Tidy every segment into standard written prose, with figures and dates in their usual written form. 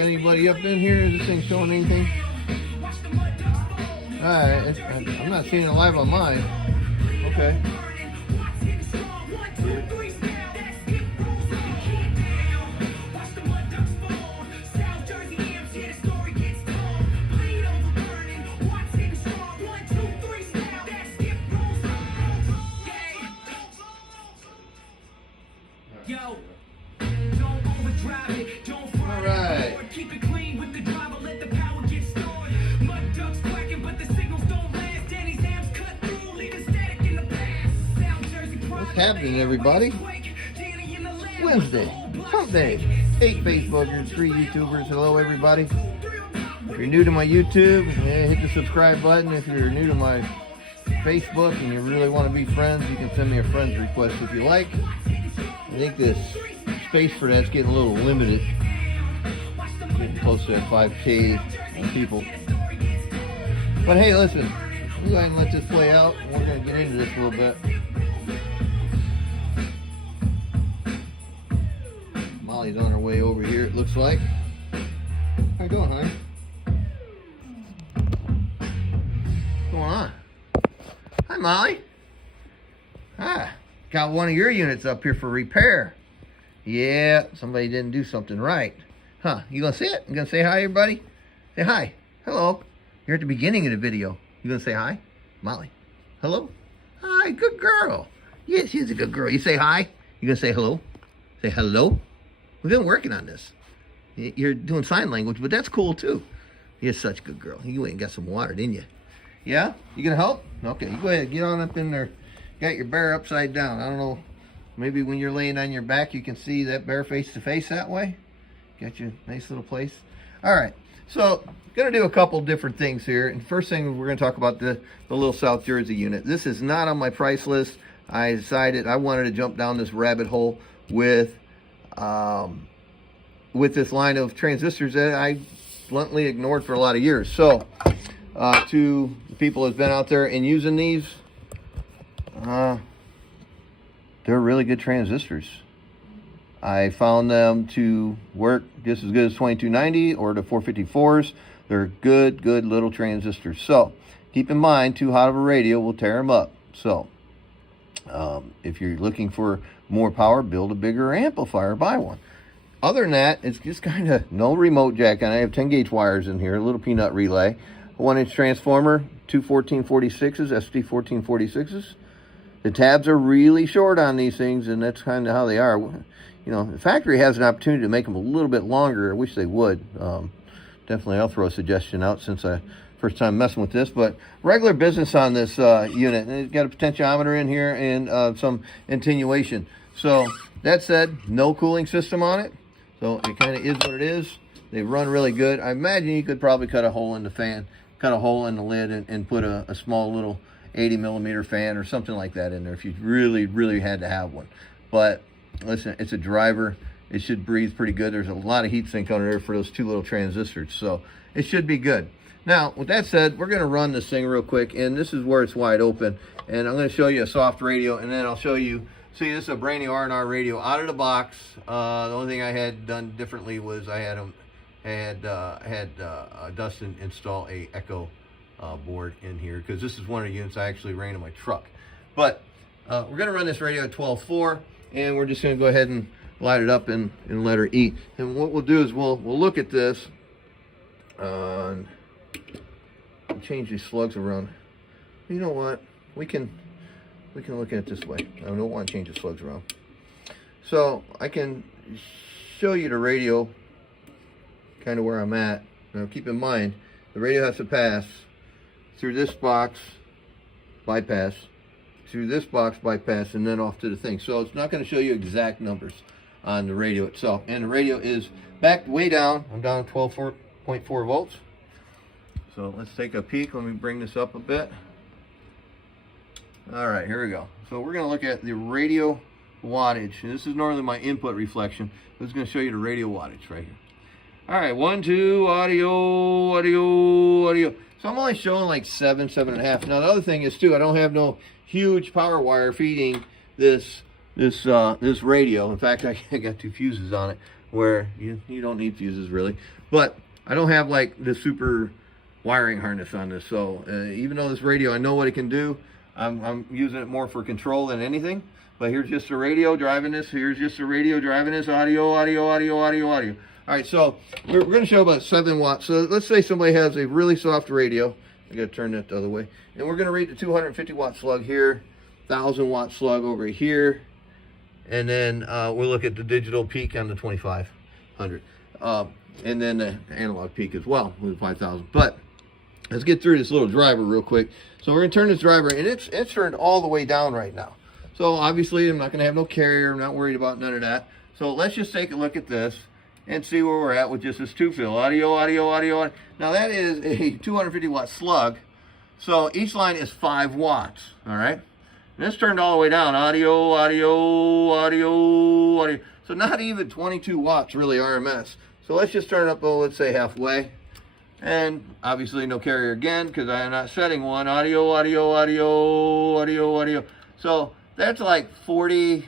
Anybody up in here? Is this thing showing anything? Alright, I'm not seeing it live on mine. Okay. Happening, everybody. Wednesday, hump day. 8 Facebookers, 3 YouTubers. Hello, everybody. If you're new to my YouTube, hit the subscribe button. If you're new to my Facebook and you really want to be friends, you can send me a friends request if you like. I think this space for that's getting a little limited. Getting close to 5K people. But hey, listen, we'll go ahead and let this play out. We're going to get into this a little bit. Molly's on her way over here, it looks like. How you doing, honey? What's going on? Hi, Molly. Hi. Got one of your units up here for repair. Yeah, somebody didn't do something right. Huh, you gonna see it? You gonna say hi, everybody? Say hi. Hello. You're at the beginning of the video. You gonna say hi? Molly. Hello? Hi, good girl. Yeah, she's a good girl. You say hi? You gonna say hello? Say hello? We've been working on this. You're doing sign language, but that's cool too. You're such a good girl. You went and got some water, didn't you? Yeah? You gonna help? Okay, you go ahead, get on up in there. Got your bear upside down. I don't know, maybe when you're laying on your back, you can see that bear face to face that way. Got you a nice little place. All right, so gonna do a couple different things here. And first thing, we're gonna talk about the little South Jersey unit. This is not on my price list. I decided I wanted to jump down this rabbit hole with this line of transistors that I bluntly ignored for a lot of years. So to the people that's been out there and using these, they're really good transistors. I found them to work just as good as 2290 or the 454s. They're good little transistors. So keep in mind, too hot of a radio will tear them up. So if you're looking for more power, build a bigger amplifier, buy one. Other than that, it's just kind of no remote jack, and I have 10 gauge wires in here, a little peanut relay, a 1-inch transformer, 2 1446s, ST 1446s. The tabs are really short on these things, and that's kind of how they are. You know, the factory has an opportunity to make them a little bit longer. I wish they would. Definitely, I'll throw a suggestion out since I first time messing with this, but regular business on this unit. And it's got a potentiometer in here and some attenuation. So that said, no cooling system on it. So it kind of is what it is. They run really good. I imagine you could probably cut a hole in the fan, cut a hole in the lid and put a small little 80mm fan or something like that in there if you really had to have one. But listen, it's a driver. It should breathe pretty good. There's a lot of heat sink under there for those 2 little transistors. So it should be good. Now, with that said, we're going to run this thing real quick, and this is where it's wide open. And I'm going to show you a soft radio, and then I'll show you, see, this is a brand new R&R radio out of the box. The only thing I had done differently was I had Dustin install a Echo board in here, because this is one of the units I actually ran in my truck. But we're going to run this radio at 12.4, and we're just going to go ahead and light it up and let her eat. And what we'll do is we'll look at this. Change these slugs around. You know what? We can look at it this way. I don't want to change the slugs around. So I can show you the radio, kind of where I'm at. Now keep in mind, the radio has to pass through this box, bypass, through this box, bypass, and then off to the thing. So it's not going to show you exact numbers on the radio itself. And the radio is backed way down. I'm down at 12.4 volts. So let's take a peek. Let me bring this up a bit. All right, here we go. So we're going to look at the radio wattage. And this is normally my input reflection. This is going to show you the radio wattage right here. All right, 1, 2, audio, audio, audio. So I'm only showing like 7, 7.5. Now the other thing is too, I don't have no huge power wire feeding this radio. In fact, I got 2 fuses on it, where you don't need fuses really. But I don't have like the super wiring harness on this. So even though this radio, I know what it can do, I'm using it more for control than anything. But here's just a radio driving this. Here's just a radio driving this. Audio, audio, audio, audio, audio. All right, so we're going to show about 7 watts. So let's say somebody has a really soft radio. I got to turn that the other way. And we're going to read the 250 watt slug here, 1000 watt slug over here, and then we'll look at the digital peak on the 2500, and then the analog peak as well with 5000. But let's get through this little driver real quick. So we're going to turn this driver, and it's turned all the way down right now. So obviously I'm not going to have no carrier. I'm not worried about none of that. So let's just take a look at this and see where we're at with just this 2-fill. Audio, audio, audio, audio. Now that is a 250 watt slug. So each line is 5 watts, all right? And this turned all the way down. Audio, audio, audio, audio. So not even 22 watts really RMS. So let's just turn it up, let's say halfway. And obviously no carrier again, because I am not setting one. Audio, audio, audio, audio, audio. So that's like 40,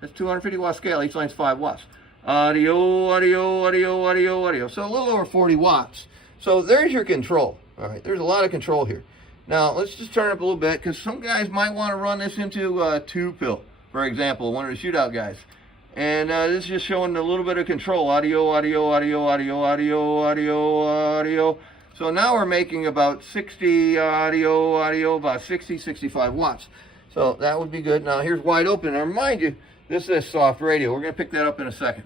that's 250 watt scale. Each line's 5 watts. Audio, audio, audio, audio, audio. So a little over 40 watts. So there's your control. All right, there's a lot of control here. Now let's just turn it up a little bit, because some guys might want to run this into 2-pill, for example, one of the shootout guys. And this is just showing a little bit of control. Audio, audio, audio, audio, audio, audio, audio. So now we're making about 60 audio, audio, about 60, 65 watts. So that would be good. Now here's wide open. Now remind you, this is a soft radio. We're going to pick that up in a second.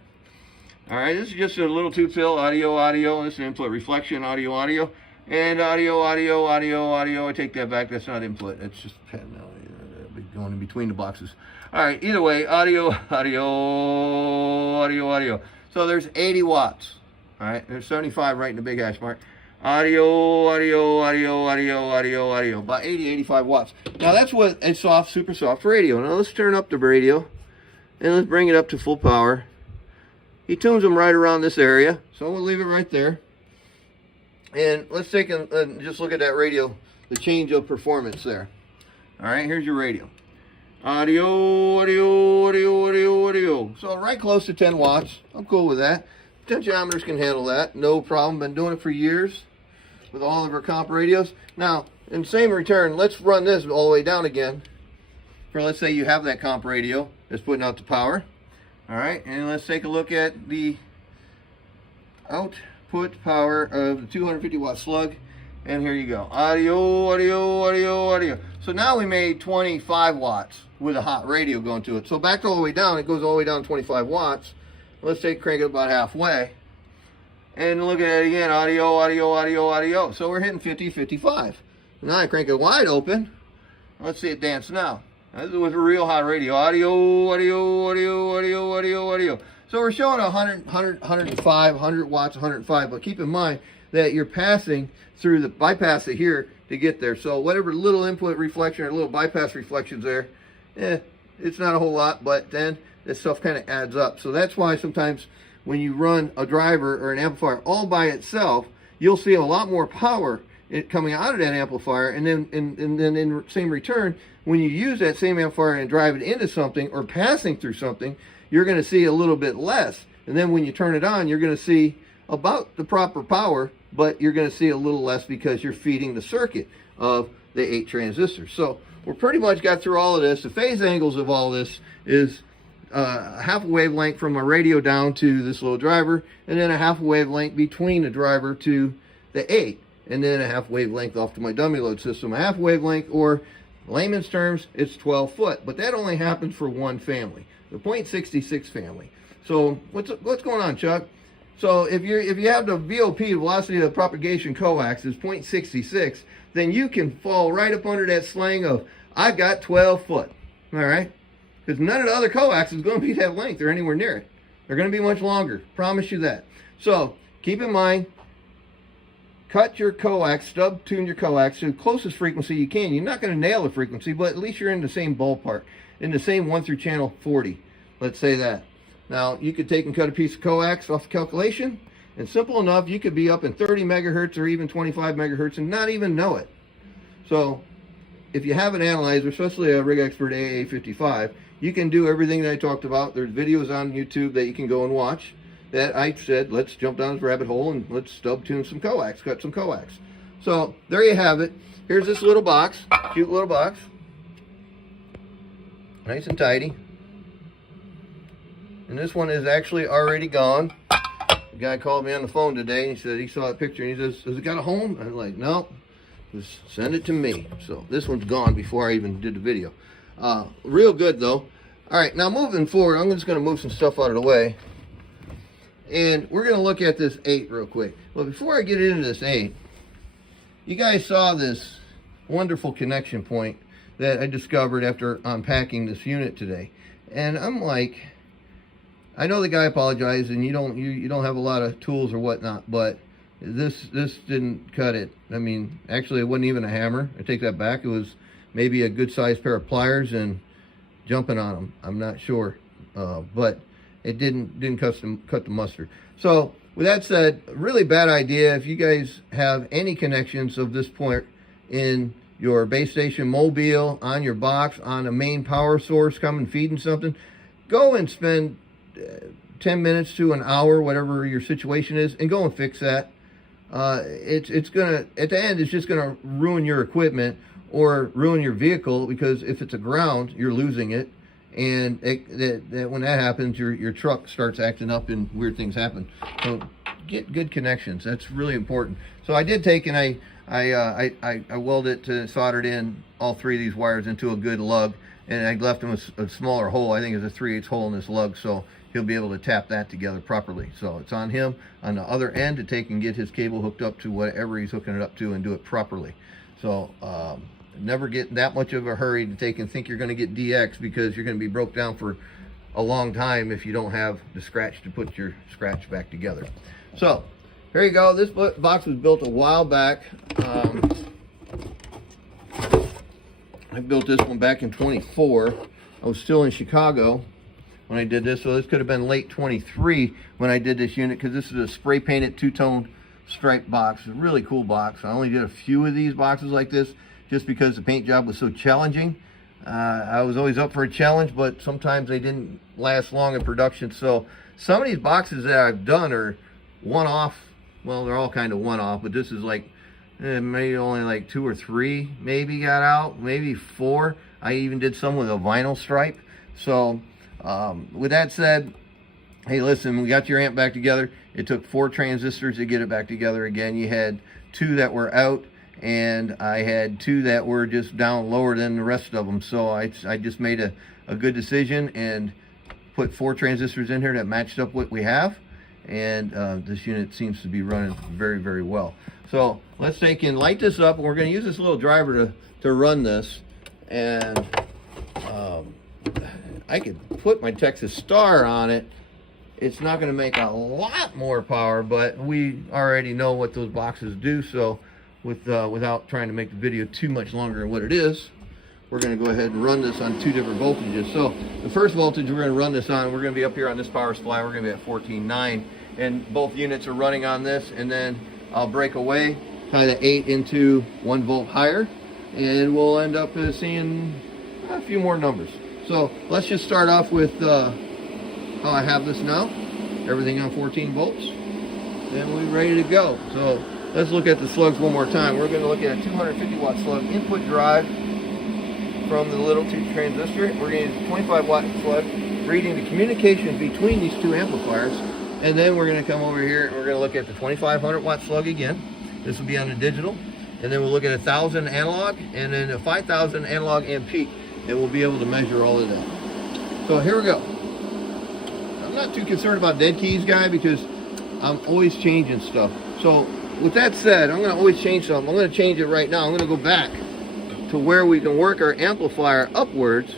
All right, this is just a little 2-pill, audio, audio. This is input reflection, audio, audio. And audio, audio, audio, audio. I take that back. That's not input. It's just going in between the boxes. All right, either way, audio, audio, audio, audio. So there's 80 watts. All right, there's 75 right in the big hash mark. Audio, audio, audio, audio, audio, audio. About 80, 85 watts. Now that's what a soft, super soft radio. Now let's turn up the radio and let's bring it up to full power. He tunes them right around this area, so we'll leave it right there. And let's take and just look at that radio, the change of performance there. All right, here's your radio. Audio, audio, audio, audio, audio. So right close to 10 watts. I'm cool with that. Potentiometers can handle that, no problem. Been doing it for years with all of our comp radios. Now, in same return, let's run this all the way down again. For let's say you have that comp radio that's putting out the power. All right, and let's take a look at the output power of the 250 watt slug. And here you go. Audio, audio, audio, audio. So now we made 25 watts with a hot radio going to it. So back all the way down, it goes all the way down 25 watts. Let's crank it about halfway. And look at it again. Audio, audio, audio, audio. So we're hitting 50, 55. Now I crank it wide open. Let's see it dance now. This is with a real hot radio. Audio, audio, audio, audio, audio, audio. So we're showing 100, 105, 100 watts, 105. But keep in mind that you're passing through the bypass it here to get there. So whatever little input reflection or little bypass reflections there, it's not a whole lot, but then this stuff kind of adds up. So that's why sometimes when you run a driver or an amplifier all by itself, you'll see a lot more power coming out of that amplifier, and then in same return, when you use that same amplifier and drive it into something or passing through something, you're going to see a little bit less. And then when you turn it on, you're going to see about the proper power, but you're going to see a little less because you're feeding the circuit of the 8 transistors. So we're pretty much got through all of this. The phase angles of all this is half a wavelength from a radio down to this little driver, and then a half a wavelength between the driver to the 8, and then a half wavelength off to my dummy load system. A half wavelength, or layman's terms, it's 12 foot, but that only happens for one family, the .66 family. So what's going on, Chuck? So if you have the VOP, velocity of propagation coax, is .66, then you can fall right up under that slang of, I've got 12 foot, all right? Because none of the other coax is going to be that length or anywhere near it. They're going to be much longer, promise you that. So keep in mind, cut your coax, stub tune your coax to the closest frequency you can. You're not going to nail the frequency, but at least you're in the same ballpark. in the same 1 through channel 40. Let's say that. Now, you could take and cut a piece of coax off the calculation, and simple enough, you could be up in 30 megahertz or even 25 megahertz and not even know it. So, if you have an analyzer, especially a Rig Expert AA55, you can do everything that I talked about. There's videos on YouTube that you can go and watch that I said, let's jump down this rabbit hole and let's stub tune some coax, cut some coax. So, there you have it. Here's this little box, cute little box. Nice and tidy. And this one is actually already gone. The guy called me on the phone today and he said he saw a picture and he says, has it got a home? I'm like, no, just send it to me. So this one's gone before I even did the video. Real good though. All right, now moving forward, I'm just gonna move some stuff out of the way. And we're gonna look at this 8 real quick. But before I get into this 8, you guys saw this wonderful connection point that I discovered after unpacking this unit today. And I'm like, I know the guy apologized and you don't have a lot of tools or whatnot, but this didn't cut it. I mean, actually it wasn't even a hammer. I take that back. It was maybe a good sized pair of pliers and jumping on them. I'm not sure. But it didn't cut the mustard. So with that said, really bad idea. If you guys have any connections of this point in your base station mobile, on your box, on a main power source coming feeding something, go and spend 10 minutes to an hour, whatever your situation is, and go and fix that. It's gonna, at the end, it's just gonna ruin your equipment or ruin your vehicle, because if it's a ground, you're losing it. And when that happens, your truck starts acting up and weird things happen. So get good connections. That's really important. So I did take and I welded to soldered in all 3 of these wires into a good lug, and I left them a smaller hole. I think it's a 3/8 hole in this lug, so he'll be able to tap that together properly. So it's on him on the other end to take and get his cable hooked up to whatever he's hooking it up to and do it properly. So never get that much of a hurry to take and think you're going to get DX, because you're going to be broke down for a long time if you don't have the scratch to put your scratch back together. So here you go. This box was built a while back. I built this one back in 24. I was still in Chicago when I did this, so this could have been late 23 when I did this unit, because this is a spray painted 2-tone stripe box. It's a really cool box. I only did a few of these boxes like this just because the paint job was so challenging. I was always up for a challenge, but sometimes they didn't last long in production. So some of these boxes that I've done are one-off. Well, they're all kind of one-off, but this is like maybe only like 2 or 3 maybe got out, maybe 4. I even did some with a vinyl stripe. So with that said, hey, listen, we got your amp back together. It took 4 transistors to get it back together again. You had 2 that were out, and I had 2 that were just down lower than the rest of them. So I just made a good decision and put 4 transistors in here that matched up what we have. And this unit seems to be running very, very well. So let's take and light this up, and we're going to use this little driver to run this. And I could put my Texas Star on it. It's not going to make a lot more power, but we already know what those boxes do. So without trying to make the video too much longer than what it is, we're going to go ahead and run this on 2 different voltages. So the first voltage we're going to run this on, we're going to be up here on this power supply. We're going to be at 14.9, and both units are running on this. And then I'll break away, tie the 8 into 1 volt higher, and we'll end up seeing a few more numbers. So let's just start off with how I have this now. Everything on 14 volts. Then we're ready to go. So let's look at the slugs one more time. We're going to look at a 250 watt slug input drive from the little 2 transistor. We're going to use a 25 watt slug reading the communications between these 2 amplifiers. And then we're going to come over here and we're going to look at the 2500 watt slug again. This will be on the digital. And then we'll look at 1000 analog and then a 5000 analog and peak. And we'll be able to measure all of that. So here we go. I'm not too concerned about dead keys, guy, because I'm always changing stuff. So with that said, I'm going to always change something. I'm going to change it right now. I'm going to go back to where we can work our amplifier upwards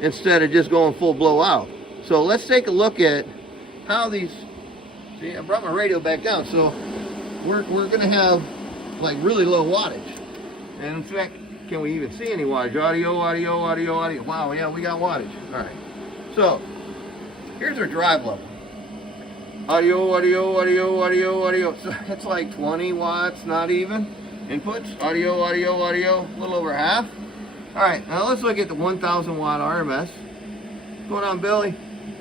instead of just going full blowout. So let's take a look at how these, see, I brought my radio back down. So we're going to have like really low wattage. And in fact, can we even see any wattage? Audio, audio, audio, audio. Wow, yeah, we got wattage. All right. So here's our drive level. Audio, audio, audio, audio, audio. So it's like 20 watts, not even. Inputs, audio, audio, audio, a little over half. All right, now let's look at the 1,000 watt RMS. What's going on, Billy?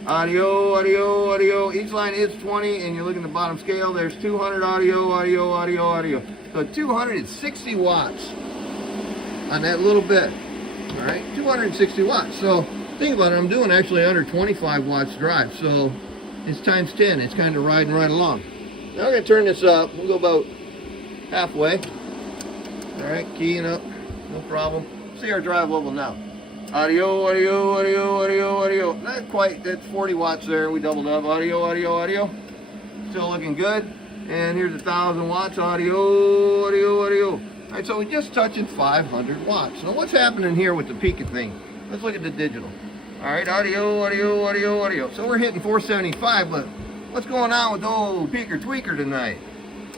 Audio, audio, audio. Each line is 20, and you look at the bottom scale, there's 200 audio, audio, audio, audio. So 260 watts on that little bit. All right, 260 watts. So think about it, I'm doing actually under 25 watts drive. So it's times 10. It's kind of riding right along. Now we're going to turn this up. We'll go about halfway. All right, keying up, no problem. See our drive level now. Audio, audio, audio, audio, audio. Not quite, that's 40 watts there. We doubled up. Audio, audio, audio. Still looking good. And here's 1,000 watts. Audio, audio, audio. All right, so we're just touching 500 watts. Now what's happening here with the peaking thing? Let's look at the digital. All right, audio, audio, audio, audio. So we're hitting 475, but what's going on with the old peaker tweaker tonight?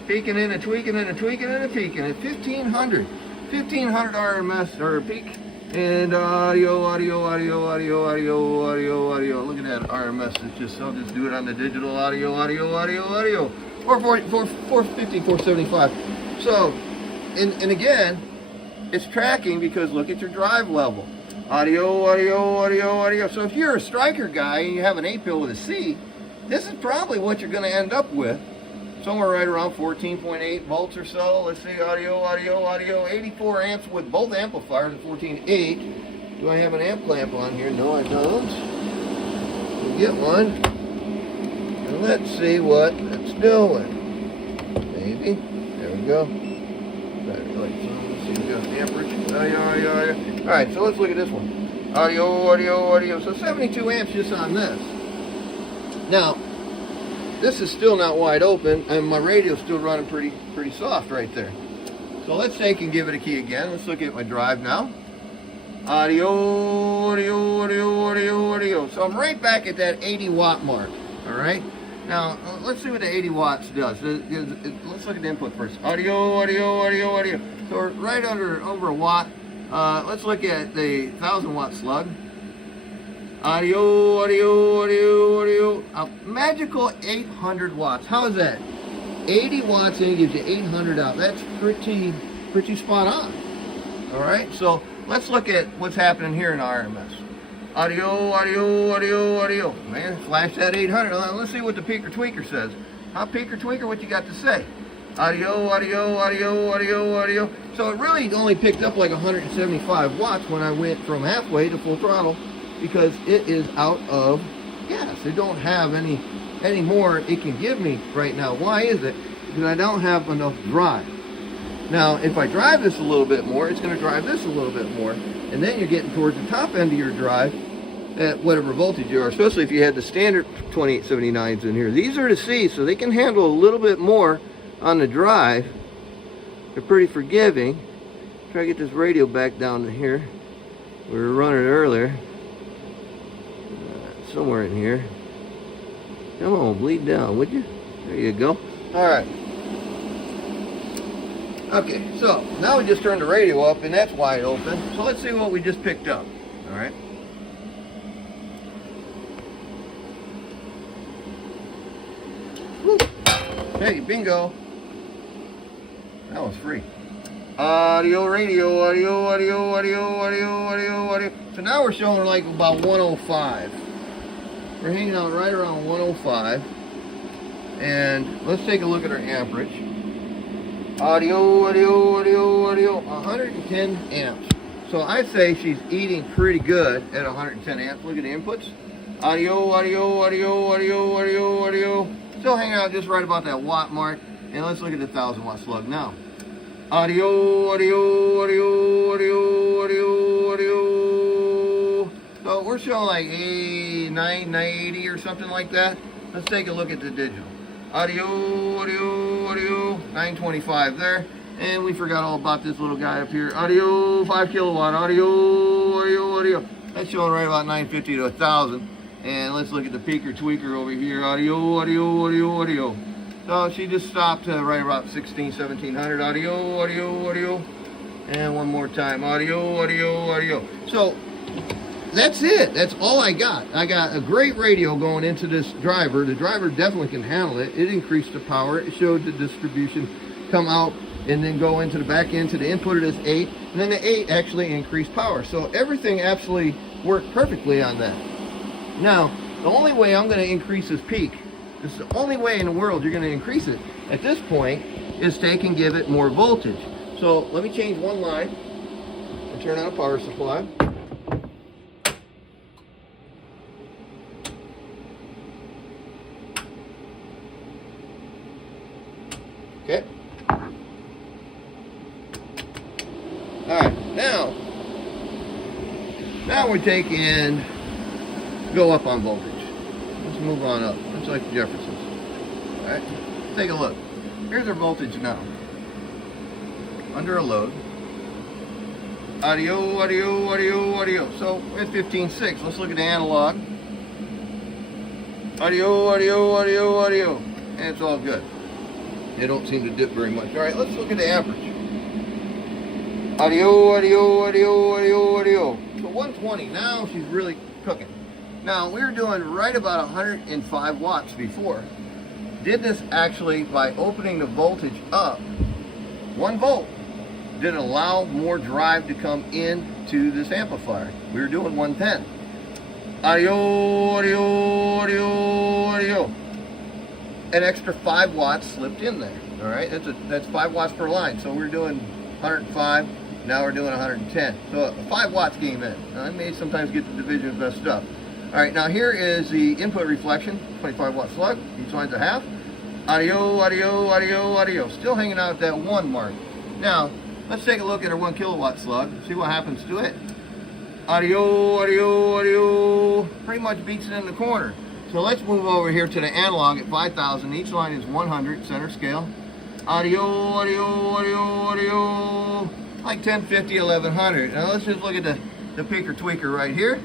Peaking in and tweaking and tweaking and peaking at 1,500. 1,500 RMS or peak. And audio, audio, audio, audio, audio, audio, audio. Look at that RMS. It's just, I'll just do it on the digital. Audio, audio, audio, audio. 450, 475. So, and again, it's tracking because look at your drive level. Audio, audio, audio, audio. So if you're a striker guy and you have an 8-pill with a C, this is probably what you're going to end up with. Somewhere right around 14.8 volts or so. Let's see, audio, audio, audio. 84 amps with both amplifiers at 14.8. Do I have an amp clamp on here? No, I don't. We'll get one. And let's see what it's doing. Maybe. There we go. Let's see, we got the amperage. Audio, audio, audio. All right, so let's look at this one. Audio, audio, audio. So 72 amps just on this. Now, this is still not wide open, and my radio's still running pretty soft right there. So let's take and give it a key again. Let's look at my drive now. Audio, audio, audio, audio, audio. So I'm right back at that 80 watt mark. All right. Now let's see what the 80 watts does. Let's look at the input first. Audio, audio, audio, audio. So we're right over a watt. Let's look at the 1,000 watt slug. Audio, audio, audio, audio. A magical 800 watts. How is that? 80 watts in gives you 800 out. That's pretty spot on. All right. So let's look at what's happening here in RMS. Audio, audio, audio, audio. Man, flash that 800. Let's see what the peaker tweaker says. Huh, peaker tweaker? What you got to say? Audio, audio, audio, audio, audio. So it really only picked up like 175 watts when I went from halfway to full throttle, because it is out of gas. It don't have any more it can give me right now. Why is it? Because I don't have enough drive. Now, if I drive this a little bit more, it's going to drive this a little bit more, and then you're getting towards the top end of your drive at whatever voltage you are, especially if you had the standard 2879s in here. These are the C, so they can handle a little bit more on the drive. They're pretty forgiving. Try to get this radio back down to here. We were running earlier. Somewhere in here. Come on, bleed down, would you? There you go. All right. Okay, so now we just turned the radio up, and that's wide open. So let's see what we just picked up. All right. Woo. Hey, bingo. That was free. Audio, radio, audio, audio, audio, audio, audio, audio. So now we're showing like about 105. We're hanging out right around 105. And let's take a look at our amperage. Audio, audio, audio, audio, 110 amps. So I'd say she's eating pretty good at 110 amps. Look at the inputs. Audio, audio, audio, audio, audio, audio. Still hanging out just right about that watt mark. And let's look at the 1,000 watt slug now. Audio, audio, audio, audio, audio, audio. So we're showing like 980 or something like that. Let's take a look at the digital. Audio, audio, audio, 925 there. And we forgot all about this little guy up here. Audio, 5 kilowatt, audio, audio, audio. That's showing right about 950 to 1,000. And let's look at the peaker tweaker over here. Audio, audio, audio, audio. So she just stopped right about 1,600, 1,700. Audio, audio, audio. And one more time, audio, audio, audio. So that's it. That's all I got. I got a great radio going into this driver. The driver definitely can handle it. It increased the power. It showed the distribution come out and then go into the back end to the input of this 8. And then the 8 actually increased power. So everything absolutely worked perfectly on that. Now, the only way I'm going to increase this peak, this is the only way in the world you're going to increase it at this point, is take and give it more voltage. So let me change one line and turn on a power supply. Okay. All right, now we're taking, go up on voltage. Let's move on up. It's like the Jeffersons. All right, take a look. Here's our voltage now. Under a load. Audio, audio, audio, audio. So we're at 15.6. Let's look at the analog. Audio, audio, audio, audio. And it's all good. They don't seem to dip very much. All right, let's look at the amperage. Audio, audio, audio, audio, audio. So 120. Now she's really cooking. Now we were doing right about 105 watts before. Did this actually by opening the voltage up 1 volt. Did allow more drive to come into this amplifier. We were doing 110. Audio, audio, audio, audio. An extra 5 watts slipped in there. All right, that's 5 watts per line. So we're doing 105. Now we're doing 110. So 5 watts came in. Now, I may sometimes get the divisions messed up. All right, now here is the input reflection, 25 watt slug. Each line's a half. Audio, audio, audio, audio. Still hanging out at that 1 mark. Now let's take a look at our 1 kilowatt slug. See what happens to it. Audio, audio, audio. Pretty much beats it in the corner. So let's move over here to the analog at 5,000. Each line is 100 center scale. Audio, audio, audio, audio. Like 1050, 1100. Now let's just look at the picker tweaker right here.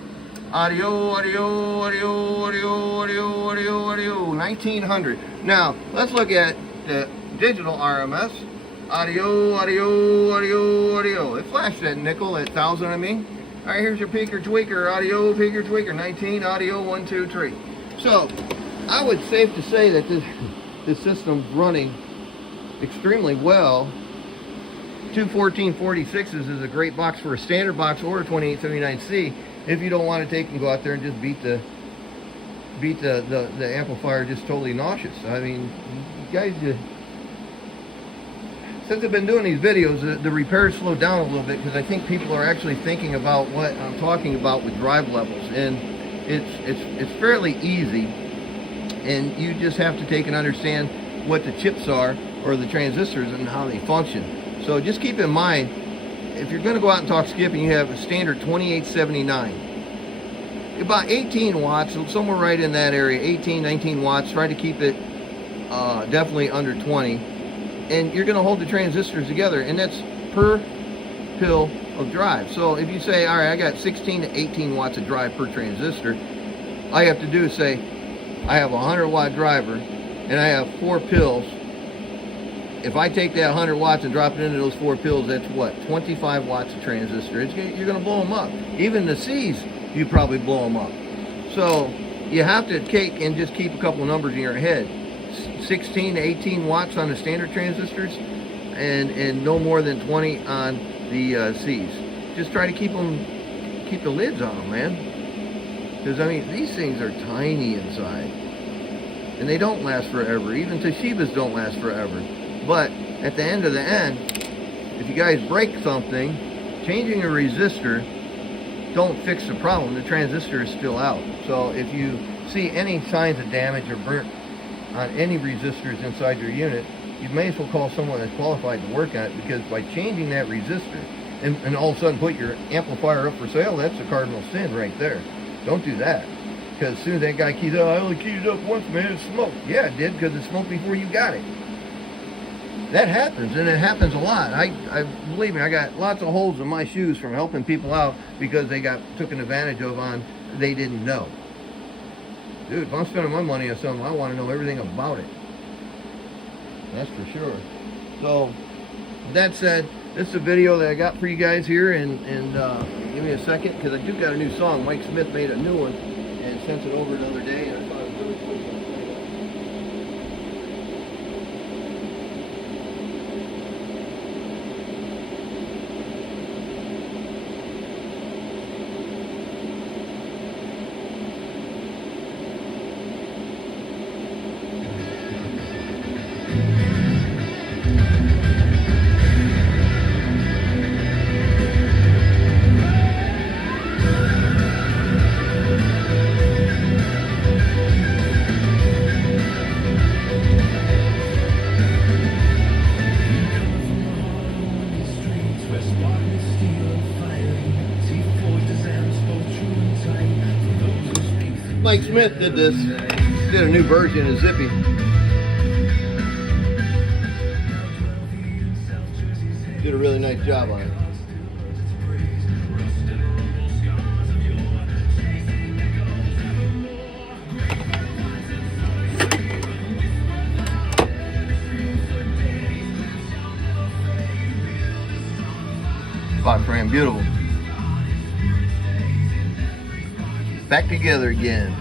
Audio, audio, audio, audio, audio, audio, audio. 1900. Now let's look at the digital RMS. Audio, audio, audio, audio. It flashed that nickel at 1,000, I mean. All right, here's your peaker tweaker. Audio, peaker tweaker. 19, audio, 1, 2, 3. So I would safe to say that this system's running extremely well. 2 1446s is a great box for a standard box or a 2879C if you don't want to take and go out there and just beat the amplifier just totally nauseous. I mean, you guys, since I've been doing these videos, the repairs slowed down a little bit because I think people are actually thinking about what I'm talking about with drive levels, and it's fairly easy, and you just have to take and understand what the chips are or the transistors and how they function. So just keep in mind, if you're going to go out and talk skip and you have a standard 2879, about 18 watts, somewhere right in that area, 18, 19 watts, try to keep it definitely under 20. And you're going to hold the transistors together, and that's per pill of drive. So if you say, all right, I got 16 to 18 watts of drive per transistor, all you have to do is say, I have a 100 watt driver, and I have 4 pills. If I take that 100 watts and drop it into those 4 pills, that's what? 25 watts of transistor. You're going to blow them up. Even the C's, you probably blow them up. So you have to take and just keep a couple of numbers in your head. 16 to 18 watts on the standard transistors, and no more than 20 on the C's. Just try to keep the lids on them, man. Because, I mean, these things are tiny inside. And they don't last forever. Even Toshibas don't last forever. But at the end of the end, if you guys break something, changing a resistor don't fix the problem. The transistor is still out. So if you see any signs of damage or burnt on any resistors inside your unit, you may as well call someone that's qualified to work on it, because by changing that resistor and all of a sudden put your amplifier up for sale, that's a cardinal sin right there. Don't do that. Because as soon as that guy keys up, I only keyed it up once, man, it smoked. Yeah, it did, because it smoked before you got it. That happens, and it happens a lot. I believe me, I got lots of holes in my shoes from helping people out because they got taken advantage of on they didn't know. Dude, if I'm spending my money on something, I want to know everything about it. That's for sure. So, that said, this is a video that I got for you guys here, and give me a second, because I do got a new song. Mike Smith made a new one and sent it over the other day, and I thought it was really cool. Mike Smith did this, did a new version of Zippy. Did a really nice job on it. Spot frame, beautiful. Back together again.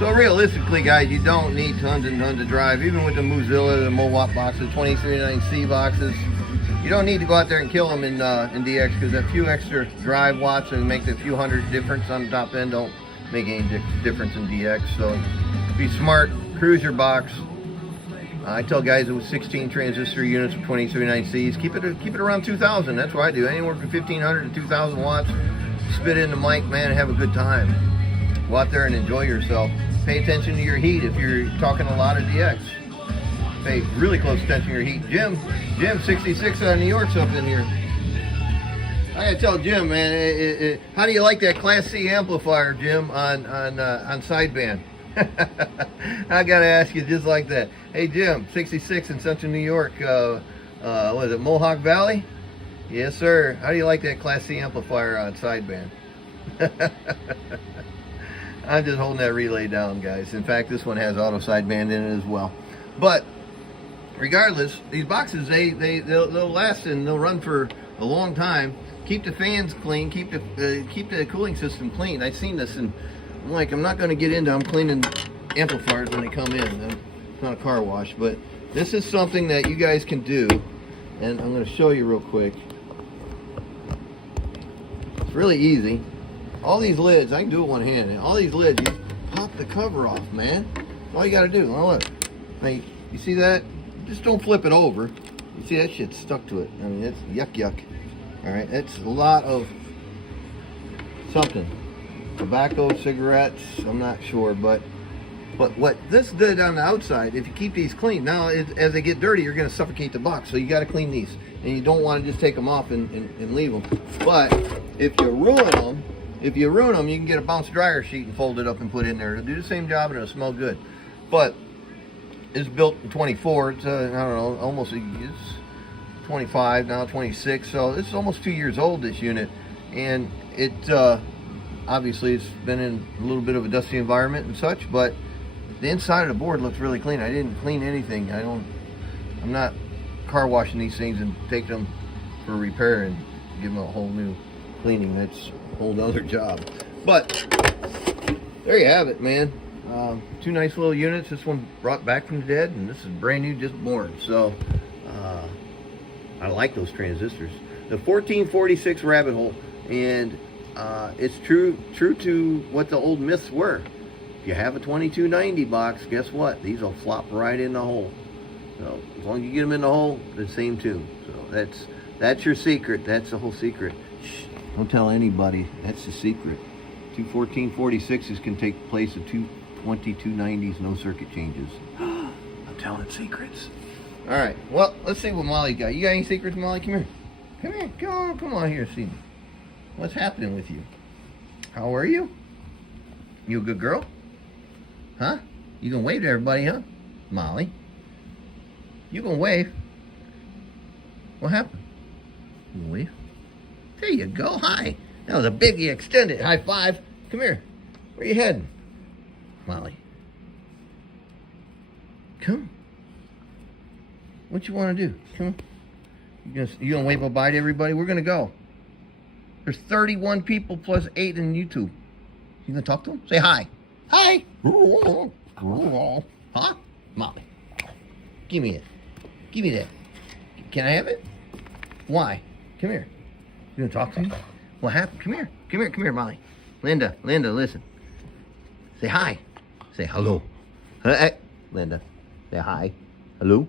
So realistically, guys, you don't need tons and tons of drive. Even with the MooZilla, the MooWatt boxes, 2879-C boxes, you don't need to go out there and kill them in DX, because a few extra drive watts and make a few hundred difference on the top end don't make any difference in DX. So be smart, cruise your box. I tell guys with 16 transistor units with 2879-Cs, keep it around 2,000. That's what I do. Anywhere from 1,500 to 2,000 watts. Spit in the mic, man, and have a good time. Go out there and enjoy yourself. Pay attention to your heat if you're talking a lot of DX. Pay really close attention to your heat. Jim 66 out of New York's up in here. I gotta tell Jim, man, how do you like that Class C amplifier, Jim, on sideband? I gotta ask you just like that. Hey Jim, 66 in Central New York, what is it, Mohawk Valley? Yes sir. How do you like that Class C amplifier on sideband? I'm just holding that relay down, guys. In fact, this one has auto sideband in it as well. But regardless, these boxes, they'll last and they'll run for a long time. Keep the fans clean, keep the cooling system clean. I've seen this, and I'm like, I'm not going to get into, I'm cleaning amplifiers when they come in. It's not a car wash, but this is something that you guys can do, and I'm going to show you real quick. It's really easy. All these lids, I can do it one hand. All these lids, you pop the cover off, man. That's all you got to do. Oh, look. Now, you see that? Just don't flip it over. You see that shit's stuck to it. I mean, it's yuck. All right, it's a lot of something. Tobacco, cigarettes, I'm not sure, but what this did on the outside, if you keep these clean, now as they get dirty, you're going to suffocate the box. So you got to clean these, and you don't want to just take them off and leave them. But if you ruin them, you can get a bounce dryer sheet and fold it up and put it in there. It'll do the same job and it'll smell good. But it's built in 24. It's I don't know, almost it's 25 now, 26. So this is almost 2 years old, this unit, and it obviously it's been in a little bit of a dusty environment and such. But the inside of the board looks really clean. I didn't clean anything. I'm not car washing these things and take them for repair and give them a whole new cleaning. That's a whole other job. But there you have it, man. Two nice little units. This one brought back from the dead, and this is brand new, just born. So I like those transistors. The 1446 rabbit hole, and it's true to what the old myths were. If you have a 2290 box, guess what? These will flop right in the hole. So as long as you get them in the hole, the same tune. So that's your secret. That's the whole secret. Shh, don't tell anybody. That's the secret. Two 1446s can take place of two 2290s, no circuit changes. I'm telling secrets. All right. Well, let's see what Molly got. You got any secrets, Molly? Come here. Come here. Come on here. See me. What's happening with you? How are you? You a good girl? Huh? You gonna wave to everybody, huh? Molly? You gonna wave? What happened? You gonna wave? There you go. Hi. That was a biggie extended. High five. Come here. Where you heading? Molly. Come. What you want to do? Come on. You gonna wave bye to everybody? We're gonna go. There's 31 people plus 8 in YouTube. You gonna talk to them? Say hi. Hi. Huh? Mom. Give me it. Give me that. Can I have it? Why? Come here. You gonna talk to me? What happened? Come here. Come here. Come here, Molly. Linda, listen. Say hi. Say hello. Hey, Linda. Say hi. Hello.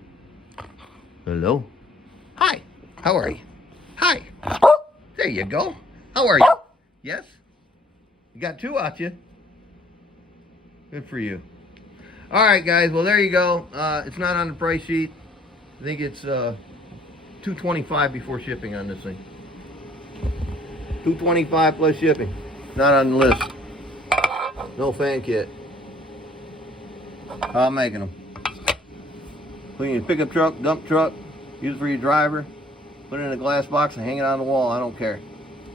Hello. Hi. How are you? Hi. There you go. How are you? Yes? You got 2 out you. Good for you. All right, guys. Well, there you go. It's not on the price sheet. I think it's $225 before shipping on this thing. $225 plus shipping. Not on the list. No fan kit. How I'm making them. Put it in your pickup truck, dump truck. Use it for your driver. Put it in a glass box and hang it on the wall. I don't care.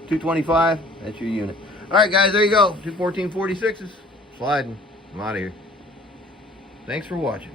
$225. That's your unit. All right, guys. There you go. 21446s. Sliding. I'm out of here. Thanks for watching.